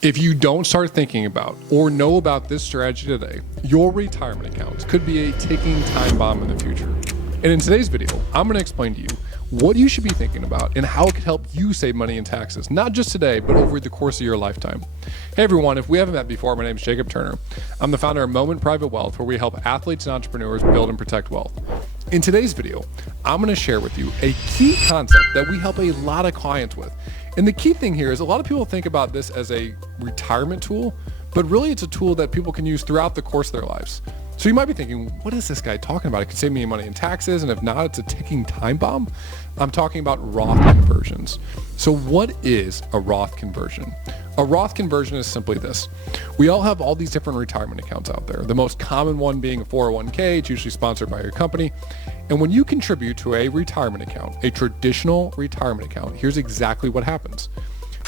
If you don't start thinking about or know about this strategy today, your retirement accounts could be a ticking time bomb in the future. And in today's video, I'm going to explain to you what you should be thinking about and how it could help you save money in taxes, not just today, but over the course of your lifetime. Hey everyone, if we haven't met before, my name is Jacob Turner. I'm the founder of Moment Private Wealth, where we help athletes and entrepreneurs build and protect wealth. In today's video, I'm going to share with you a key concept that we help a lot of clients with. And the key thing here is a lot of people think about this as a retirement tool, but really it's a tool that people can use throughout the course of their lives. So you might be thinking, what is this guy talking about? It could save me money in taxes, and if not, it's a ticking time bomb. I'm talking about Roth conversions. So what is a Roth conversion? A Roth conversion is simply this. We all have all these different retirement accounts out there. The most common one being a 401k. It's usually sponsored by your company. And when you contribute to a retirement account, a traditional retirement account, here's exactly what happens.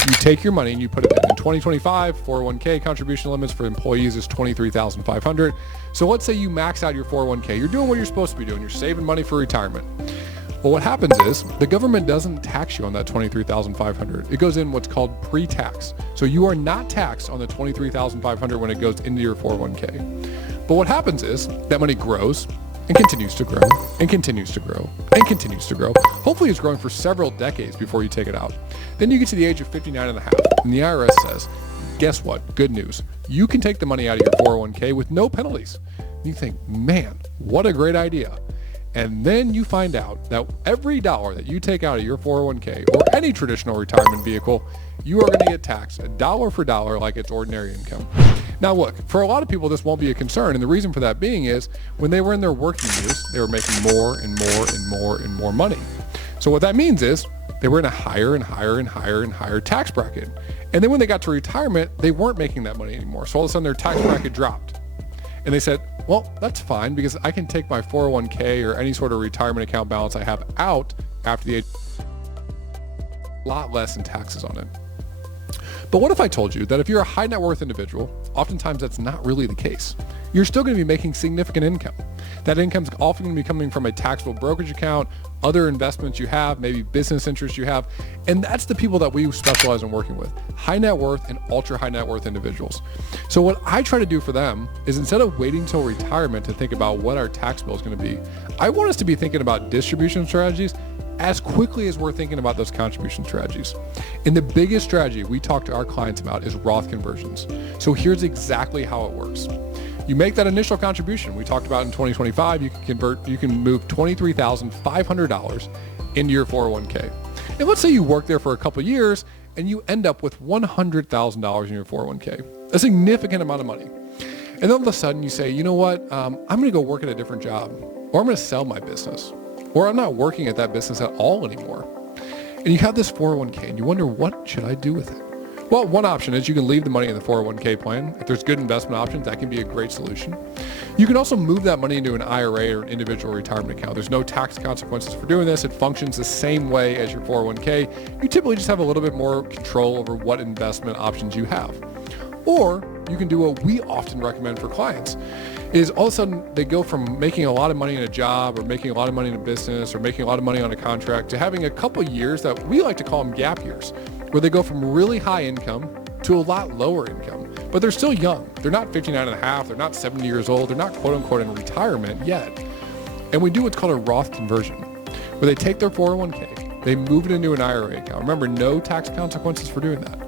You take your money and you put it in. In 2025, 401k contribution limits for employees is $23,500. So let's say you max out your 401k. You're doing what you're supposed to be doing. You're saving money for retirement. Well, what happens is the government doesn't tax you on that $23,500. It goes in what's called pre-tax. So you are not taxed on the $23,500 when it goes into your 401k. But what happens is that money grows and continues to grow and continues to grow and continues to grow. Hopefully it's growing for several decades before you take it out. Then you get to the age of 59 and a half, and the IRS says, guess what? Good news. You can take the money out of your 401k with no penalties. And you think, man, what a great idea. And then you find out that every dollar that you take out of your 401k or any traditional retirement vehicle, you are going to get taxed dollar for dollar like it's ordinary income. Now look, for a lot of people, this won't be a concern. And the reason for that being is when they were in their working years, they were making more and more and more and more money. So what that means is they were in a higher and higher and higher and higher tax bracket. And then when they got to retirement, they weren't making that money anymore. So all of a sudden their tax bracket dropped. And they said, well, that's fine because I can take my 401k or any sort of retirement account balance I have out after the age, a lot less in taxes on it. But what if I told you that if you're a high net worth individual, oftentimes that's not really the case. You're still going to be making significant income. That income's often going to be coming from a taxable brokerage account, other investments you have, maybe business interests you have. And that's the people that we specialize in working with, high net worth and ultra high net worth individuals. So what I try to do for them is instead of waiting till retirement to think about what our tax bill is going to be, I want us to be thinking about distribution strategies as quickly as we're thinking about those contribution strategies. And the biggest strategy we talk to our clients about is Roth conversions. So here's exactly how it works. You make that initial contribution we talked about in 2025, you can move $23,500 into your 401k. And let's say you work there for a couple of years and you end up with $100,000 in your 401k, a significant amount of money. And then all of a sudden you say, you know what, I'm gonna go work at a different job, or I'm gonna sell my business, or I'm not working at that business at all anymore. And you have this 401k and you wonder, what should I do with it? Well, one option is you can leave the money in the 401k plan. If there's good investment options, that can be a great solution. You can also move that money into an IRA or an individual retirement account. There's no tax consequences for doing this. It functions the same way as your 401k. You typically just have a little bit more control over what investment options you have. Or you can do what we often recommend for clients is all of a sudden they go from making a lot of money in a job or making a lot of money in a business or making a lot of money on a contract to having a couple years that we like to call them gap years, where they go from really high income to a lot lower income, but they're still young. They're not 59 and a half. They're not 70 years old. They're not quote unquote in retirement yet. And we do what's called a Roth conversion, where they take their 401k, they move it into an IRA account. Remember, no tax consequences for doing that.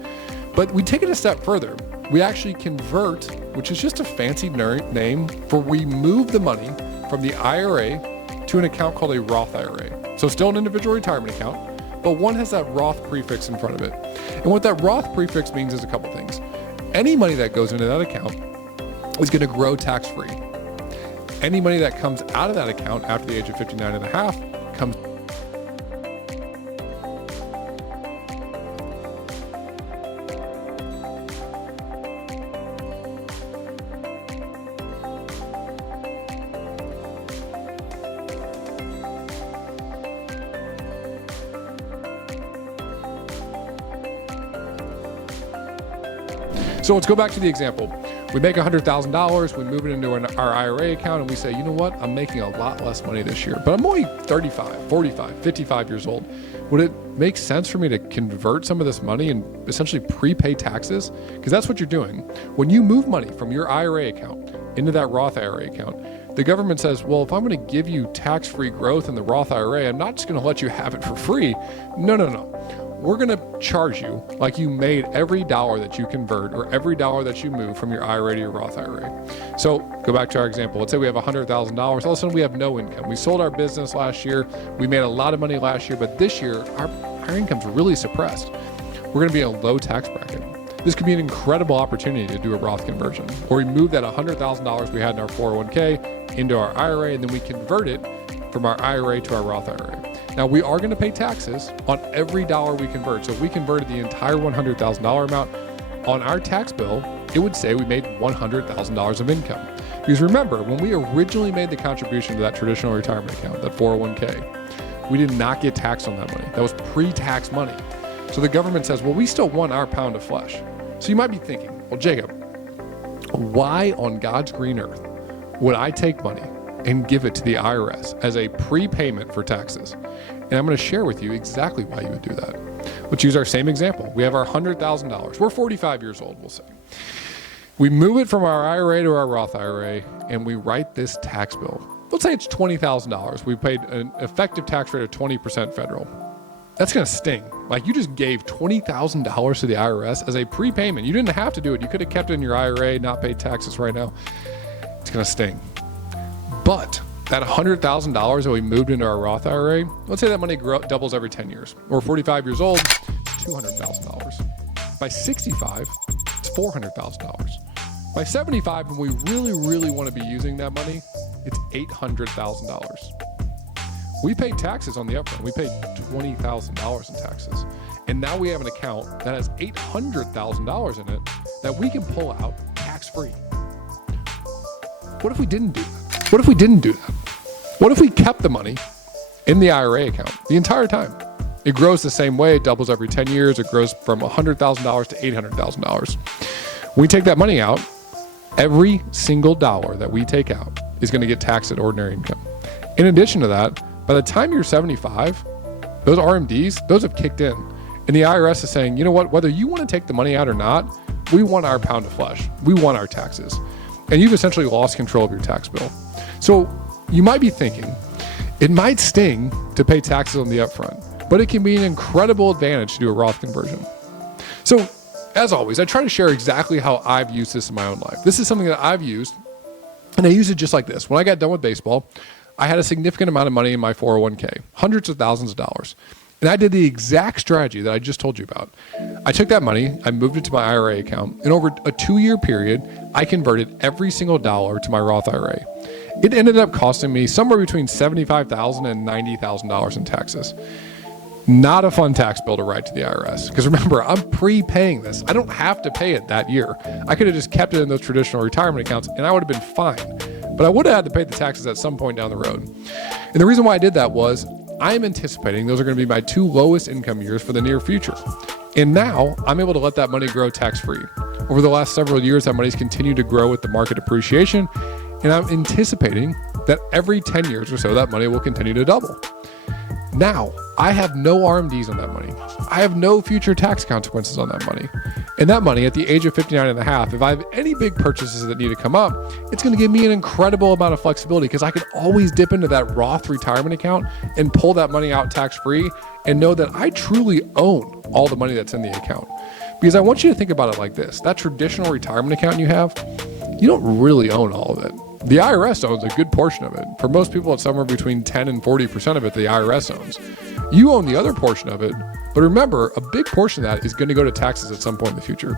But we take it a step further. We actually convert, which is just a fancy name for we move the money from the IRA to an account called a Roth IRA. So still an individual retirement account, but one has that Roth prefix in front of it. And what that Roth prefix means is a couple things. Any money that goes into that account is going to grow tax-free. Any money that comes out of that account after the age of 59 and a half comes. So let's go back to the example. We make $100,000, we move it into our IRA account, and we say, you know what? I'm making a lot less money this year, but I'm only 35, 45, 55 years old. Would it make sense for me to convert some of this money and essentially prepay taxes? Because that's what you're doing. When you move money from your IRA account into that Roth IRA account, the government says, well, if I'm going to give you tax-free growth in the Roth IRA, I'm not just going to let you have it for free. No. We're going to charge you like you made every dollar that you convert or every dollar that you move from your IRA to your Roth IRA. So go back to our example. Let's say we have $100,000. All of a sudden we have no income. We sold our business last year. We made a lot of money last year, but this year our income's really suppressed. We're going to be in a low tax bracket. This could be an incredible opportunity to do a Roth conversion, where we move that $100,000 we had in our 401k into our IRA, and then we convert it from our IRA to our Roth IRA. Now, we are going to pay taxes on every dollar we convert. So if we converted the entire $100,000 amount on our tax bill, it would say we made $100,000 of income. Because remember, when we originally made the contribution to that traditional retirement account, that 401k, we did not get taxed on that money. That was pre-tax money. So the government says, well, we still want our pound of flesh. So you might be thinking, well, Jacob, why on God's green earth would I take money and give it to the IRS as a prepayment for taxes? And I'm going to share with you exactly why you would do that. Let's use our same example. We have our $100,000. We're 45 years old, we'll say. We move it from our IRA to our Roth IRA, and we write this tax bill. Let's say it's $20,000. We paid an effective tax rate of 20% federal. That's going to sting. Like, you just gave $20,000 to the IRS as a prepayment. You didn't have to do it. You could have kept it in your IRA, not paid taxes right now. It's going to sting. But that $100,000 that we moved into our Roth IRA, let's say that money doubles every 10 years. We're 45 years old, it's $200,000. By 65, it's $400,000. By 75, when we really want to be using that money, it's $800,000. We paid taxes on the upfront. We paid $20,000 in taxes. And now we have an account that has $800,000 in it that we can pull out tax-free. What if we didn't do that? What if we didn't do that? What if we kept the money in the IRA account the entire time? It grows the same way. It doubles every 10 years. It grows from $100,000 to $800,000. When we take that money out, every single dollar that we take out is going to get taxed at ordinary income. In addition to that, by the time you're 75, those RMDs, those have kicked in. And the IRS is saying, you know what, whether you want to take the money out or not, we want our pound of flesh. We want our taxes. And you've essentially lost control of your tax bill. So you might be thinking, it might sting to pay taxes on the upfront, but it can be an incredible advantage to do a Roth conversion. So as always, I try to share exactly how I've used this in my own life. This is something that I've used, and I use it just like this. When I got done with baseball, I had a significant amount of money in my 401k, hundreds of thousands of dollars. And I did the exact strategy that I just told you about. I took that money, I moved it to my IRA account, and over a 2-year period, I converted every single dollar to my Roth IRA. It ended up costing me somewhere between $75,000 and $90,000 in taxes. Not a fun tax bill to write to the IRS. Because remember, I'm prepaying this. I don't have to pay it that year. I could have just kept it in those traditional retirement accounts and I would have been fine. But I would have had to pay the taxes at some point down the road. And the reason why I did that was I'm anticipating those are going to be my 2 lowest income years for the near future. And now I'm able to let that money grow tax-free. Over the last several years, that money's continued to grow with the market appreciation. And I'm anticipating that every 10 years or so, that money will continue to double. Now, I have no RMDs on that money. I have no future tax consequences on that money. And that money at the age of 59 and a half, if I have any big purchases that need to come up, it's going to give me an incredible amount of flexibility because I can always dip into that Roth retirement account and pull that money out tax-free and know that I truly own all the money that's in the account. Because I want you to think about it like this. That traditional retirement account you have, you don't really own all of it. The IRS owns a good portion of it. For most people, it's somewhere between 10 and 40% of it the IRS owns. You own the other portion of it, but remember, a big portion of that is going to go to taxes at some point in the future.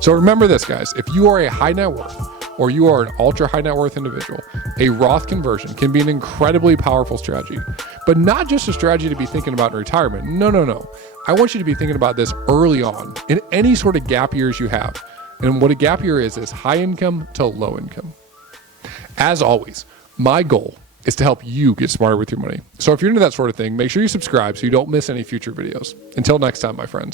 So remember this, guys. If you are a high net worth or you are an ultra high net worth individual, a Roth conversion can be an incredibly powerful strategy, but not just a strategy to be thinking about in retirement. No. I want you to be thinking about this early on in any sort of gap years you have. And what a gap year is high income to low income. As always, my goal is to help you get smarter with your money. So if you're into that sort of thing, make sure you subscribe so you don't miss any future videos. Until next time, my friends.